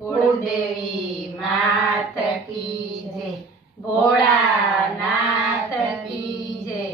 कुलदेवी मात की जय, भोळानाथ की जय,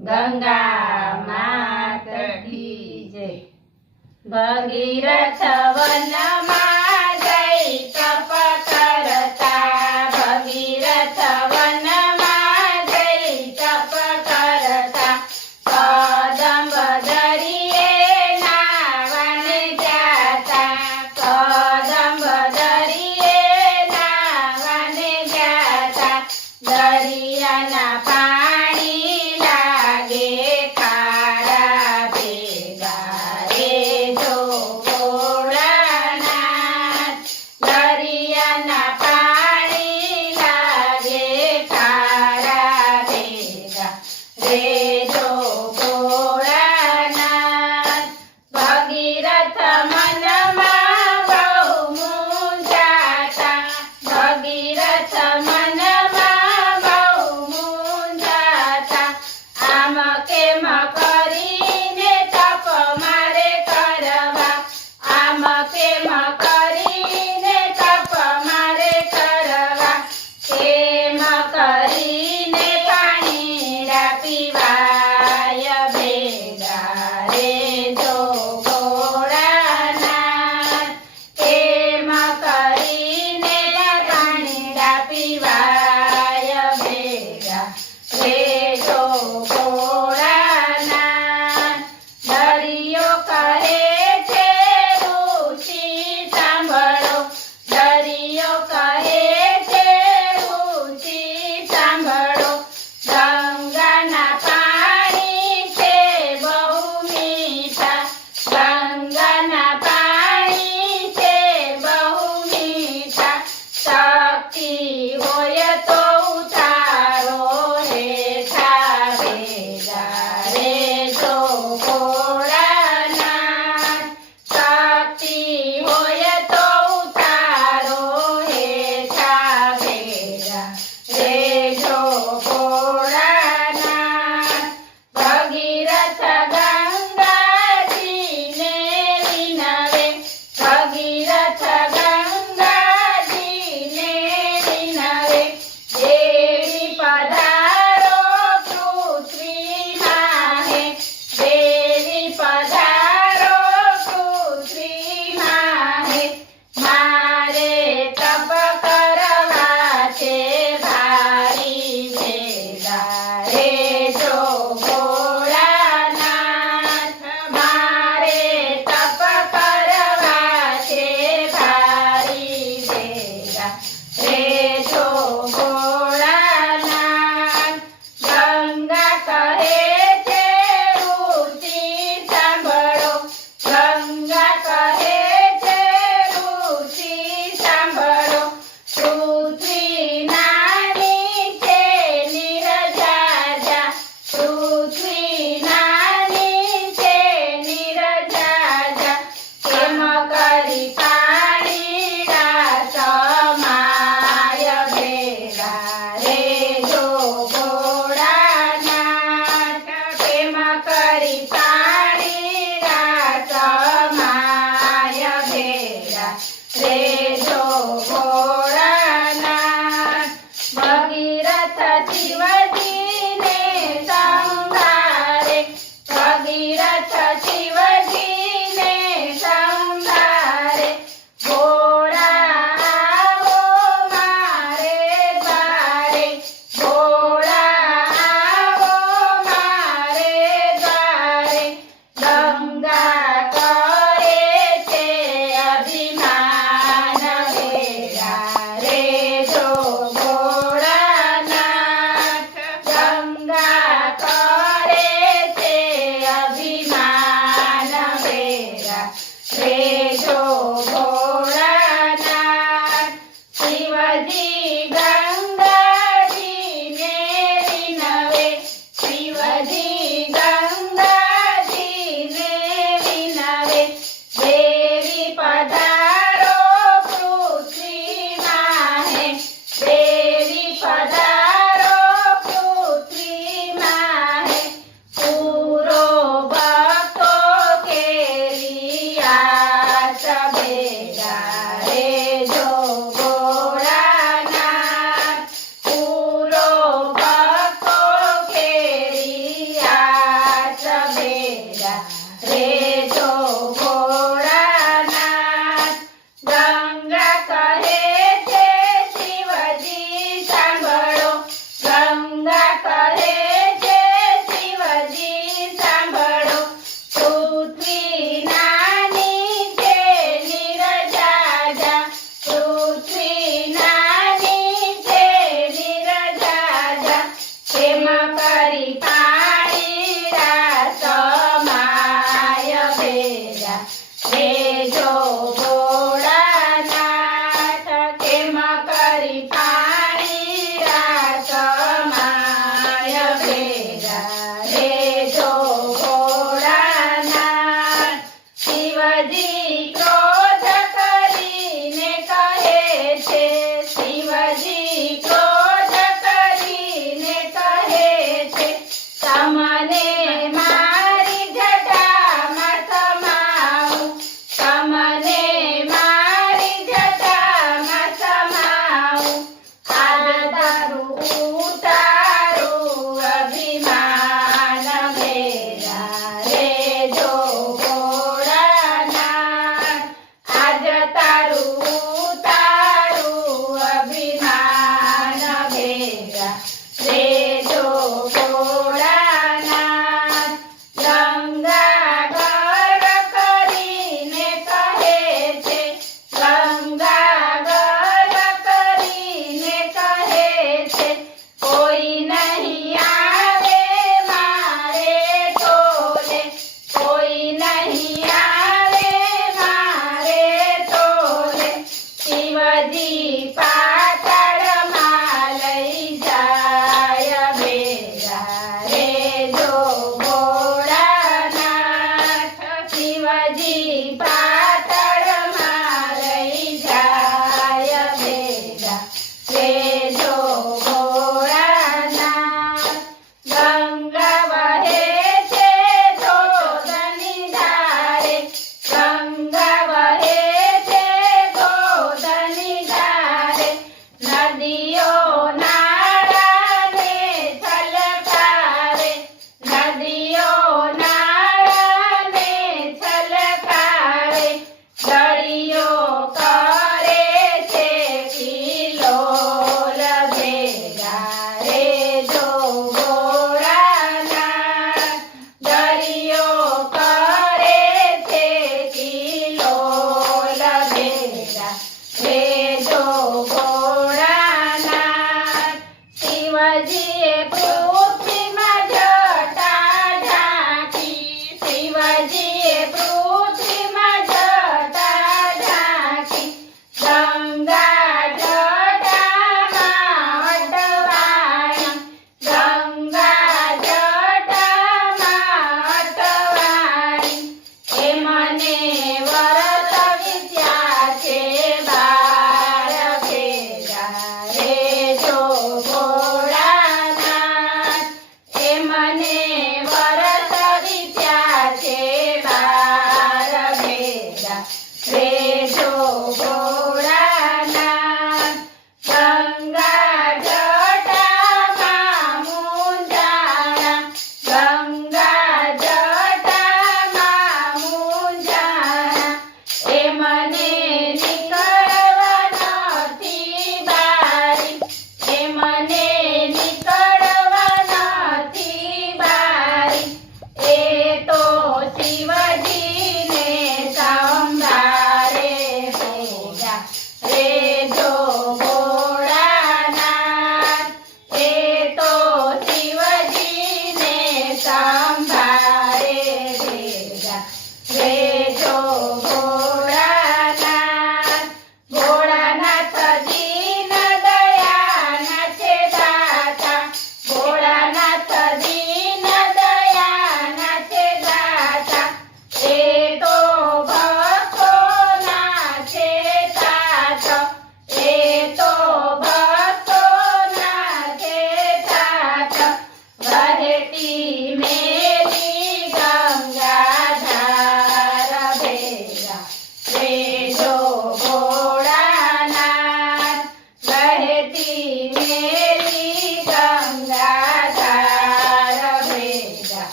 गंगा मात की जय। भगीरथ वનમાં જઈ તપ કરતા, ભગીરથ વનમાં જઈ તપ કરતા, કદંબ દરિયે નાવાને જાતા, કદંબ દરિયે નાવાને જાતા, દરિયાના પાણી લાગે ખારા ભેગા રે જો ભોળાનાથ, દરિયાના પાણી લાગે ખારા ભેગા રે જો ભોળાનાથ। ભગીરથ મનમાં બહુ મૂંઝાતા, ભગીરથ મનમાં બહુ મૂંઝાતા, આમ કેમ કરીને તપ મારે કરવા, આમ કેમ કરીને તપ મારે કરવા, કેમ કરીને પાણીડા પીવાય ભેગા રે જો ભોળાનાથ, કેમ કરીને પાણીડા પીવાય ભેગા રે જો ભોળાનાથ। દરિયો કહે છે રુચિ સાંભળો, દરિયો કહે છે રુચિ સાંભળો, ગંગાના પાણી છે બહુ મીઠા, ગંગાના પાણી છે બહુ મીઠા, શક્તિ હોય તો ઉતારો હેઠા ભેગા રે જો ભોળાનાથ, શક્તિ હોય તો ઉતારો હેઠા ભેગા રે જો ભોળાનાથ। ભગીરથ ગંગાજીને વિનવે, ભગીરથ ગંગાજીને વિનવે, દેવી પધારો પૃથ્વીમાં હે, દેવી પધારો પૃથ્વીમાં હે, મારે તપ કરવા છે ભારી ભેગા રે જો ભોળાનાથ, મારે તપ કરવા છે ભારી ભેગા રે જો ભોળાનાથ। ગંગા કહે છે રુચિ સાંભળો, ગંગા કહે છે રુચિ સાંભળો, પૃથ્વી નાની છે નિરજાજા, પૃથ્વી નાની છે નિરજાજા, કેમ કરી પાણીડા સમાય ભેગા રે જો ભોળાનાથ, કેમ કરી પાણીડા સમાય ભેગા રે જો ભોળાનાથ। ભગીરથ શિવજીને સંભાળે, ભગીરથ શિવજીને સંભાળે, ભોળા આવો મારે દ્વારે, ભોળા આવો મારે દ્વારે, ગંગા કરે છે અભિમાન ભેગા રે જો ભોળાનાથ, ગંગા કરે છે અભિમાન ભેગા રે જો ભોળાનાથ। શિવજી ગંગાજીને વિનવે, શિવજી ગંગાજીને વિનવે, દેવી પધારો પૃથ્વીમાં હે, દેવી પધારો પૃથ્વીમાં હે, પૂરો ભક્તો કેરી આસ ભેગા આવ્યા રે